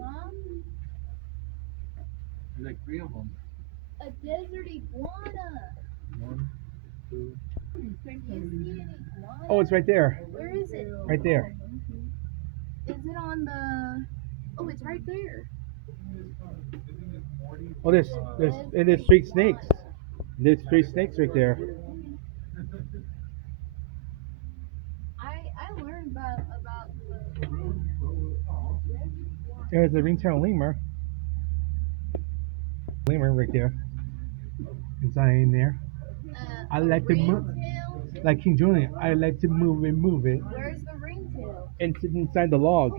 Huh? There's like three of them. A desert iguana. One, two. Do you see an iguana? Oh, it's right there. Where is it? Right there. Is it on the? Oh, it's right there. Oh, there's street snakes. There's street snakes right there. I learned about the There's a ringtail lemur. Lemur right there. Inside in there. I like to move, ringtail. like King Julian. I like to move it. Where's the ringtail? And sit inside the log.